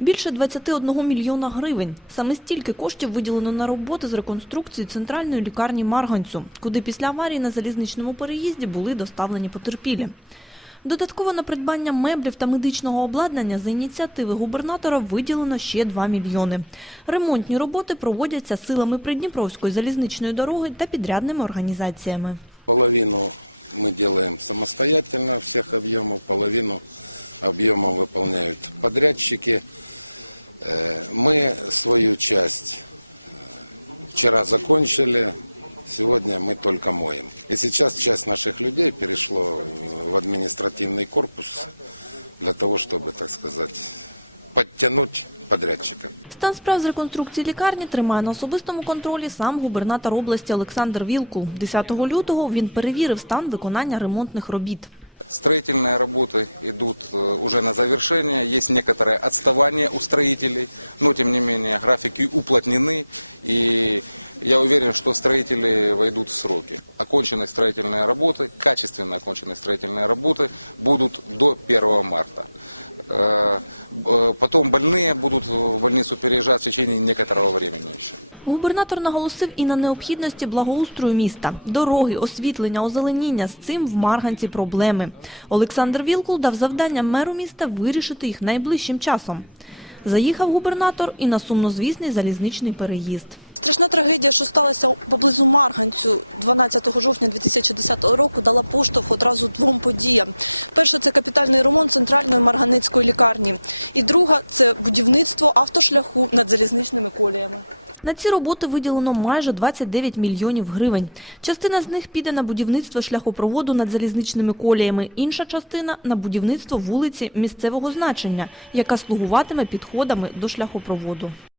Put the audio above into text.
Більше 21 мільйона гривень. Саме стільки коштів виділено на роботи з реконструкції центральної лікарні Марганцю, куди після аварії на залізничному переїзді були доставлені потерпілі. Додатково на придбання меблів та медичного обладнання за ініціативи губернатора виділено ще 2 мільйони. Ремонтні роботи проводяться силами Придніпровської залізничної дороги та підрядними організаціями. половину мы делаем самостоятельно, всех объемов половину объема выполняют подрядчики. Э, Мы свою часть вчера закончили, сегодня мы только мы. И сейчас часть наших людей перешло в административный корпус для того, чтобы, так сказать, подтянуть подрядчика. Стан справ з реконструкції лікарні тримає на особистому контролі сам губернатор області Олександр Вілкул. 10 лютого він перевірив стан виконання ремонтних робіт. Строительные работы некоторые отставания Губернатор наголосив і на необхідності благоустрою міста. Дороги, освітлення, озеленіння – з цим в Марганці проблеми. Олександр Вілкул дав завдання меру міста вирішити їх найближчим часом. Заїхав губернатор і на сумнозвісний залізничний переїзд. Що сталося поблизу Марганцю 12 жовтня 2010 року дала поштовх одразу двом подіям. Перше це капітальний ремонт центральної Марганецької лікарні. І друга це будівництво автошляху над залізничним полем. На ці роботи виділено майже 29 мільйонів гривень. Частина з них піде на будівництво шляхопроводу над залізничними коліями, інша частина – на будівництво вулиці місцевого значення, яка слугуватиме підходами до шляхопроводу.